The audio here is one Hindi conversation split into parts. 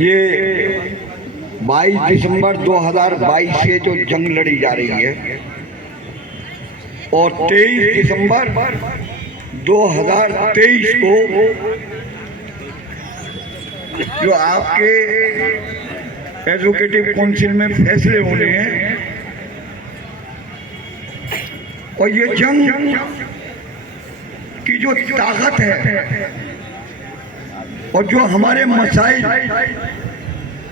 ये 22 दिसंबर 2022 से जो जंग लड़ी जा रही है और 23 दिसंबर 2023 को जो आपके एजुकेटिव काउंसिल में फैसले होने हैं और ये जंग की जो ताकत है और जो हमारे मसाइल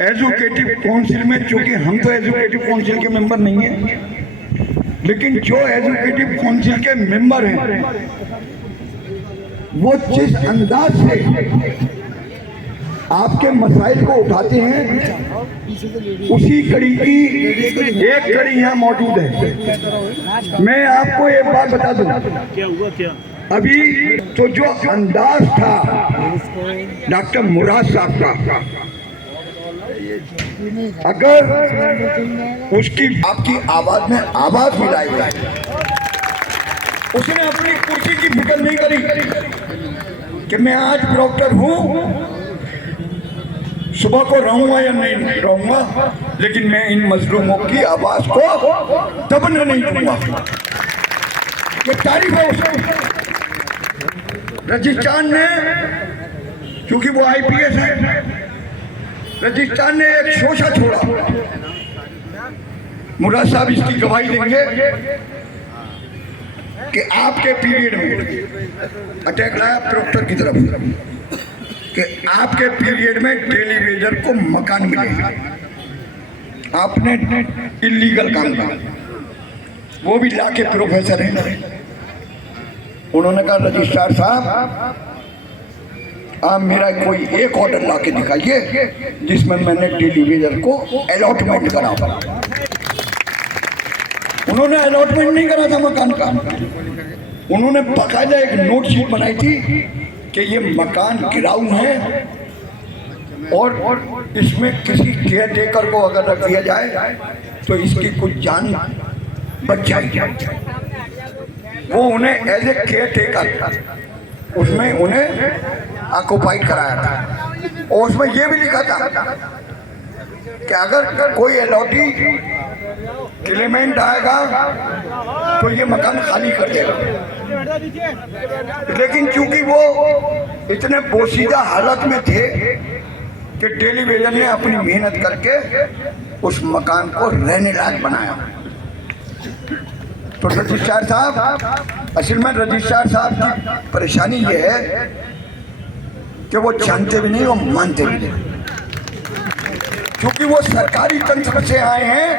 एजुकेटिव काउंसिल में, चूंकि हम तो एजुकेटिव काउंसिल के मेंबर नहीं हैं, लेकिन जो एजुकेटिव काउंसिल के मेंबर हैं वो जिस अंदाज से आपके मसाइल को उठाते हैं उसी कड़ी की एक कड़ी यहाँ मौजूद है। मैं आपको एक बात बता दूं, क्या हुआ क्या अभी तो जो अंदाज था डॉक्टर मुराद साहब का, अगर उसकी आपकी आवाज में आवाज मिलाई जाए, उसने अपनी कुर्सी की फिक्र नहीं करी कि मैं आज डॉक्टर हूं, सुबह को रहूंगा या नहीं रहूंगा, लेकिन मैं इन मजलूमों की आवाज को दबने नहीं दूंगा। ये तारीफ है उसकी। राजस्थान ने, क्योंकि वो आईपीएस है, राजस्थान ने एक शोषा छोड़ा। मुराद साहब इसकी गवाही देंगे कि आपके पीरियड में अटैक लाया प्रोक्टर की तरफ कि आपके पीरियड में टेलीविजन को मकान मिले, आपने इलीगल काम किया। वो भी लाके प्रोफेसर हैं। उन्होंने कहा रजिस्ट्रार साहब आप मेरा कोई एक ऑर्डर लाके दिखाइए जिसमें मैंने टेलीविजन को अलॉटमेंट करा। उन्होंने अलॉटमेंट नहीं करा था मकान का, उन्होंने बाकायदा एक नोट शीट बनाई थी कि ये मकान गिराऊ है और इसमें किसी केयर टेकर को अगर रख दिया जाए तो इसकी कुछ जान बच जाएगी। वो उन्हें एज ए केयर टेकर उसमें उन्हें ऑक्युपाइड कराया था और उसमें ये भी लिखा था कि अगर कोई अलॉटी क्लेमेंट आएगा तो ये मकान खाली कर देगा। लेकिन चूंकि वो इतने पोशीदा हालत में थे कि टेलीविजन ने अपनी मेहनत करके उस मकान को रहने लायक बनाया। तो रजिस्ट्रार साहब, असल में रजिस्ट्रार साहब की परेशानी ये है कि वो जानते भी नहीं, वो मानते भी नहीं, क्योंकि वो सरकारी तंत्र से आए हैं।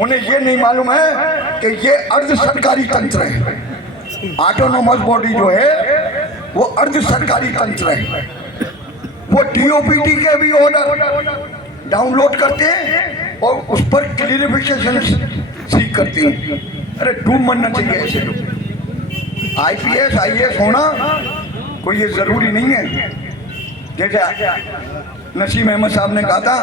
उन्हें ये नहीं मालूम है कि ये अर्ध सरकारी तंत्र है। ऑटोनोमस बॉडी जो है वो अर्ध सरकारी तंत्र है। वो डीओपीटी के भी ऑर्डर डाउनलोड करते हैं और उस पर क्लियरिफिकेशन सीख करते हैं। अरे डूब मरना चाहिए ऐसे लोग। आईपीएस आईएएस होना कोई ये जरूरी नहीं है। जैसे नसीम अहमद साहब ने कहा था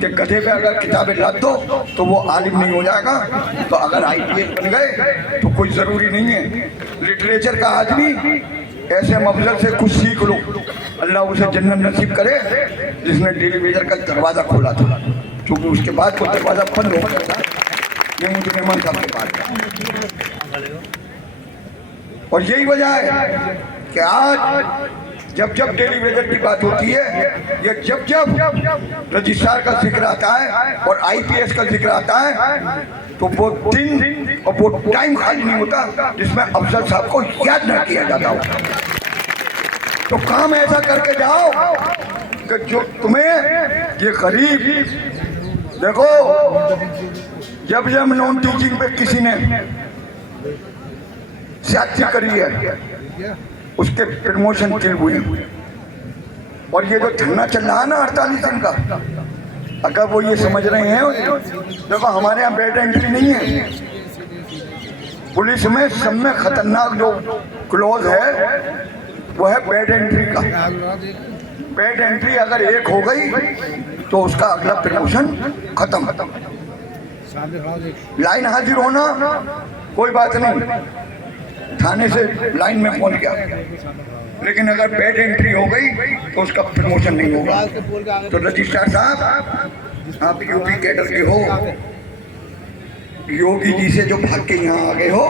कि गधे पे अगर किताबें लाद दो तो वो आलिम नहीं हो जाएगा, तो अगर आईपीएस बन गए तो कोई जरूरी नहीं है। लिटरेचर का आदमी ऐसे मफजल से कुछ सीख लो, अल्लाह उसे जन्नत नसीब करे जिसने टेलीविजन का दरवाजा खोला था, क्योंकि उसके बाद वो दरवाजा बंद हो गया था। ये मुझे मेहमान साहब के पास, और यही वजह है कि आज जब जब टेलीविजन की बात होती है, ये जब जब रजिस्ट्रार का जिक्र आता है और आईपीएस का जिक्र आता है, तो वो दिन और वो टाइम खाली नहीं होता जिसमें अफसर साहब को याद न किया जाता हो। तो काम ऐसा करके जाओ कि जो तुम्हें ये गरीब, देखो जब जब नॉन टीचिंग पे किसी ने सियासत करी है उसके प्रमोशन की हुई। और ये जो धरना चल रहा है ना 48 दिन का, अगर वो ये समझ रहे हैं, देखो हमारे यहाँ बेड एंट्री नहीं है। पुलिस में सब में खतरनाक जो क्लॉज है वो है बेड एंट्री का। बेड एंट्री अगर एक हो गई तो उसका अगला प्रमोशन खत्म। लाइन हाजिर होना कोई बात नहीं, थाने से लाइन में पहुंच गया, लेकिन अगर बैड एंट्री हो गई तो उसका प्रमोशन नहीं होगा। तो रजिस्ट्रार साहब, आप यूपी कैडर के हो, योगी जी से जो भाग के यहाँ आ गए हो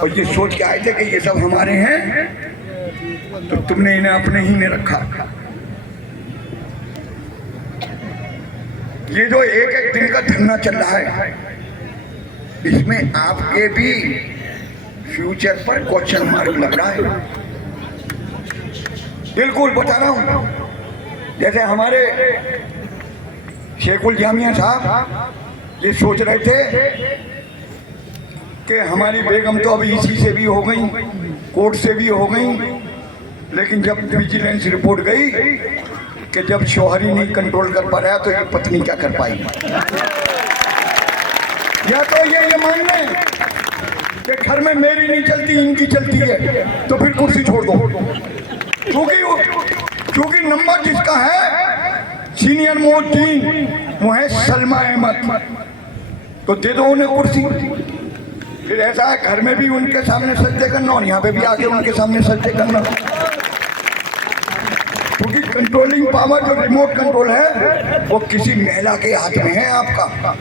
और ये सोच के आए थे कि ये सब हमारे हैं, तो तुमने इन्हें अपने ही में रखा। ये जो एक एक दिन का धरना चल रहा है, इसमें आपके भी फ्यूचर पर क्वेश्चन मार्क लग रहा है। बिल्कुल बता रहा हूं। जैसे हमारे शेखुल जामिया साहब ये सोच रहे थे कि हमारी बेगम तो अभी इसी से भी हो गई, कोर्ट से भी हो गई, लेकिन जब विजिलेंस रिपोर्ट गई कि जब शौहर ही नहीं कंट्रोल कर पा रहा तो ये पत्नी क्या कर पाई। या तो ये मान लें कि घर में मेरी नहीं चलती, इनकी चलती है, तो फिर कुर्सी छोड़ दो। क्योंकि नंबर जिसका है सीनियर मोस्ट 3 वो है सलमा अहमद, तो दे दो उन्हें कुर्सी। फिर ऐसा है घर में भी उनके सामने सजदे करना और यहाँ पे भी आके उनके सामने सजदे करना, क्योंकि कंट्रोलिंग पावर जो रिमोट कंट्रोल है वो किसी महिला के हाथ में है आपका।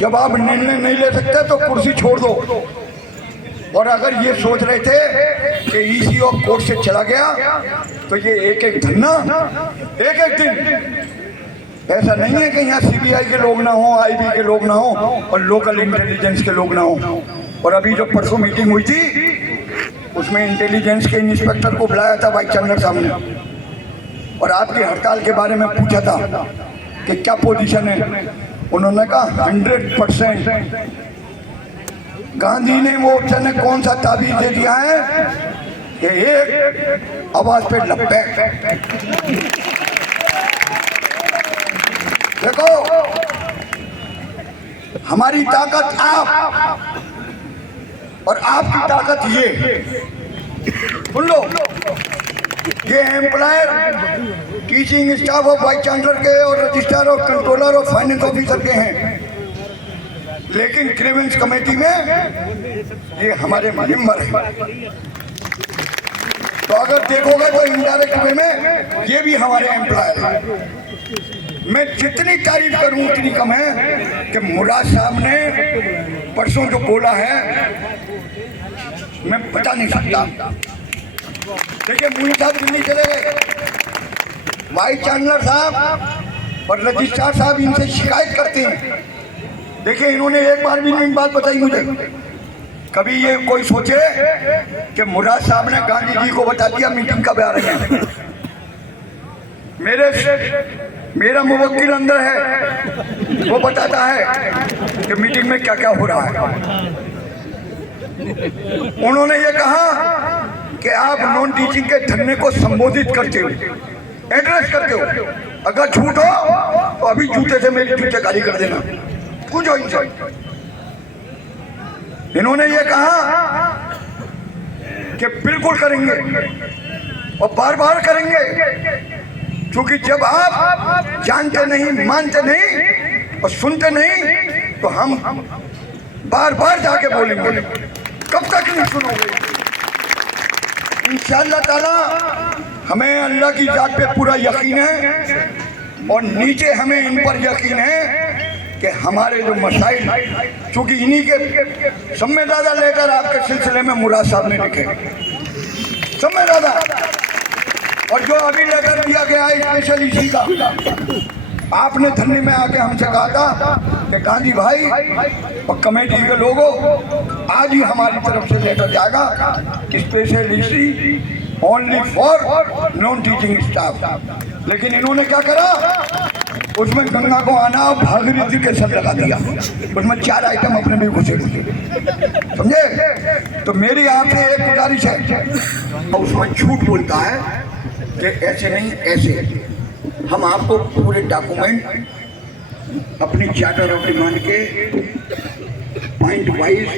जब आप निर्णय नहीं ले सकते तो कुर्सी छोड़ दो। और अगर ये सोच रहे थे कि ईसी और कोर्ट से चला गया तो ये एक एक धरना एक एक दिन, ऐसा नहीं है कि यहाँ सीबीआई के लोग ना हो, आईबी के लोग ना हो और लोकल इंटेलिजेंस के लोग ना हो। और अभी जो परसों मीटिंग हुई थी उसमें इंटेलिजेंस के इंस्पेक्टर को बुलाया था वाइस चांसलर साहब ने और आपकी हड़ताल के बारे में पूछा था कि क्या पोजीशन है। उन्होंने कहा 100%। गांधी ने मोर्चा ने कौन सा ताबीज दे दिया है कि एक आवाज पे लपैक। देखो हमारी ताकत आप और आपकी ताकत ये, सुन लो, ये employer teaching staff of vice chancellor के और रजिस्ट्रार और कंट्रोलर और फाइनेंस ऑफिसर के हैं, लेकिन ग्रीवेंस कमेटी में ये हमारे मेंबर हैं। तो अगर देखोगे तो इनडायरेक्ट वे में ये भी हमारे एम्प्लॉयर हैं। मैं जितनी तारीफ करूं उतनी कम है कि मुराद साहब ने परसों जो बोला है मैं बता नहीं सकता। देखिए मुनी साहब दिल्ली चले गए, वाइस चांसलर साहब और रजिस्ट्रार साहब इनसे शिकायत करते हैं। देखिए इन्होंने एक बार भी नहीं बात बताई मुझे। कभी ये कोई सोचे कि मुराद साहब ने गांधी जी को बता दिया मीटिंग कब आ रही है। मेरा मुवक्किल अंदर है, वो बताता है कि मीटिंग में क्या क्या हो रहा है। उन्होंने ये कहा कि आप नॉन टीचिंग के धरने को संबोधित करते हो, एड्रेस करते हो। अगर झूठ हो तो अभी जूते से मेरी जूते खाली कर देना, पूछो इनसे। इन्होंने ये कहा कि बिल्कुल करेंगे और बार बार करेंगे, क्योंकि जब आप जानते नहीं, मानते नहीं और सुनते नहीं तो हम बार बार जाके बोलेंगे। कब तक नहीं सुनोगे? इंशाअल्लाह ताला हमें अल्लाह की जात पे पूरा यकीन है और नीचे हमें इन पर यकीन है कि हमारे जो मसाइल, चूंकि इन्हीं के सब में ज़्यादा लेटर आपके सिलसिले में मुराद साहब ने लिखे, सब में ज़्यादा। और जो अभी लेटर दिया गया है स्पेशल इसी का, आपने धरने में आके हमसे कहा था कि गांधी भाई और कमेटी के लोगों आज ही हमारी तरफ से लेटर जाएगा स्पेशल इसी only for non teaching staff. लेकिन इन्होंने क्या करा, उसमें गंगा को आना भागीरथी के सब लगा दिया, उसमें 4 आइटम अपने भी घुसे, समझे। तो मेरी आपसे एक गुजारिश है, और उसमें झूठ बोलता है कि ऐसे नहीं ऐसे। हम आपको पूरे डॉक्यूमेंट अपनी चार्टर ऑफ डिमांड के पॉइंट वाइज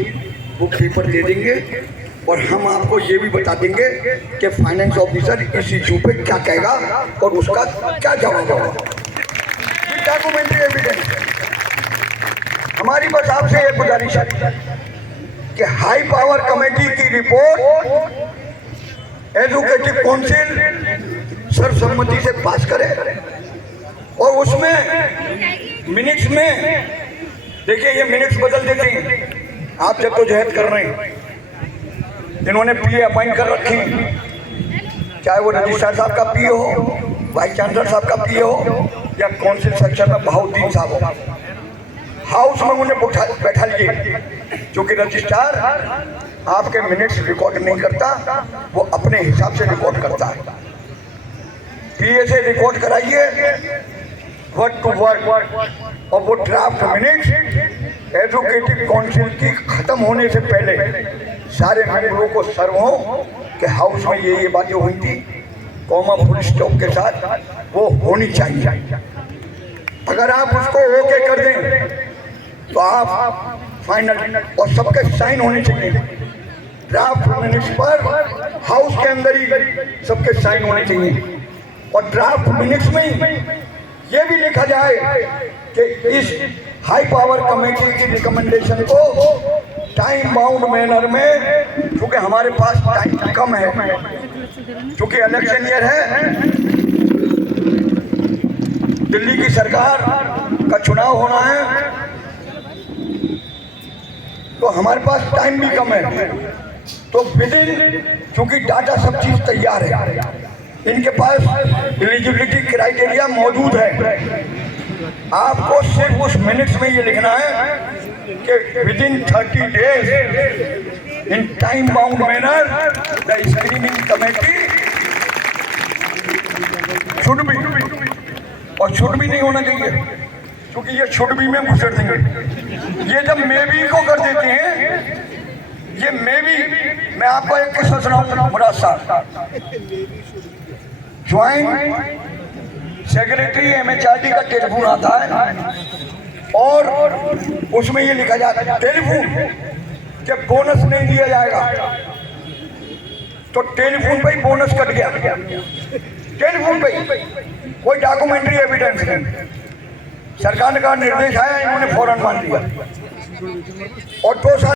वो पेपर दे देंगे और हम आपको ये भी बता देंगे कि फाइनेंस ऑफिसर इस इशू पे क्या कहेगा और उसका क्या जवाब होगा। Documentary evidence. हमारी बस आपसे एक गुजारिश है कि हाई पावर कमेटी की रिपोर्ट एजुकेटिव काउंसिल सर्वसम्मति से पास करे और उसमें मिनट्स में, देखिए ये मिनट्स बदल देते हैं। आप जद्दोजहद कर रहे हैं, इन्होंने पीए अपॉइंट कर रखे हैं, चाहे वो रजिस्ट्रार साहब का पीए हो, वाइस चांसलर साहब का पीए हो या काउंसिल सेक्शन में बहाउद्दीन साहब हो। हाउस में उन्हें बैठा लिए, क्योंकि रजिस्ट्रार आपके मिनट्स रिकॉर्ड नहीं करता, वो अपने हिसाब से रिकॉर्ड करता है। पीए से रिकॉर्ड कराइए वर्ड टू वर्ड, और वो ड्राफ्ट मिनट्स एजुकेटिव काउंसिल की खत्म होने से पहले सारे मेंबरों को सर्व हो कि हाउस में ये बातें हुई थी, कॉमा फुल स्टॉप के साथ वो होनी चाहिए। अगर आप उसको ओके कर दें तो आप फाइनल, और सबके साइन होने चाहिए ड्राफ्ट मिनट्स पर, हाउस के अंदर ही सबके साइन होने चाहिए। और ड्राफ्ट मिनट्स में ये भी लिखा जाए कि इस हाई पावर कमेटी की रिकमेंडेशन को टाइम बाउंड मैनर में, क्योंकि हमारे पास टाइम कम है, क्योंकि इलेक्शन ईयर है, दिल्ली की सरकार का चुनाव होना है, तो हमारे पास टाइम भी कम है। तो विद इन, क्योंकि डाटा सब चीज तैयार है, इनके पास एलिजिबिलिटी क्राइटेरिया मौजूद है, आपको सिर्फ उस मिनट्स में ये लिखना है कि with in 30 days in time bound manner the screening committee should be, और शुड भी नहीं होना चाहिए, क्योंकि ये शुड भी में घुसड़ देंगे। ये जब मे बी को कर देते हैं, ये मे बी, मैं आपको एक किस्सा सुनाऊं। मुराद साहब ज्वाइंट सेक्रेटरी MHRD का टेलीफोन आता है और उसमें ये लिखा जाता है टेलीफोन कि बोनस नहीं दिया जाएगा, तो टेलीफोन पे ही बोनस कट गया, टेलीफोन पे ही, कोई डॉक्यूमेंट्री एविडेंस नहीं। सरकार का निर्देश आया, इन्होंने फौरन मान लिया और 2 साल